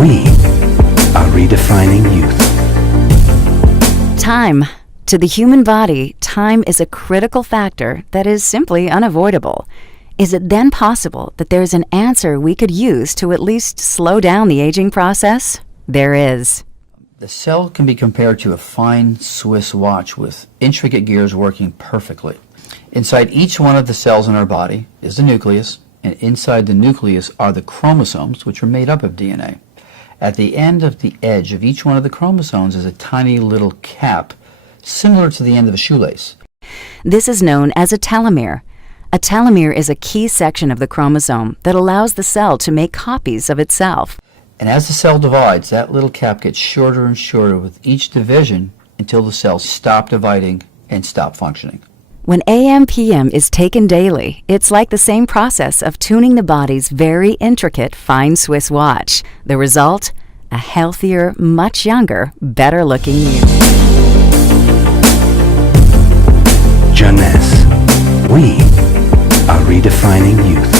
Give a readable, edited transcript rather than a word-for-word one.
We are redefining youth. Time. To the human body, time is a critical factor that is simply unavoidable. Is it then possible that there's an answer we could use to at least slow down the aging process? There is. The cell can be compared to a fine Swiss watch with intricate gears working perfectly. Inside each one of the cells in our body is the nucleus, and inside the nucleus are the chromosomes, which are made up of DNA. At the end of the edge of each one of the chromosomes is a tiny little cap, similar to the end of a shoelace. This is known as a telomere. A telomere is a key section of the chromosome that allows the cell to make copies of itself. And as the cell divides, that little cap gets shorter and shorter with each division until the cells stop dividing and stop functioning. When AM/PM is taken daily, it's like the same process of tuning the body's very intricate fine Swiss watch. The result? A healthier, much younger, better-looking you. Jeunesse. We are redefining youth.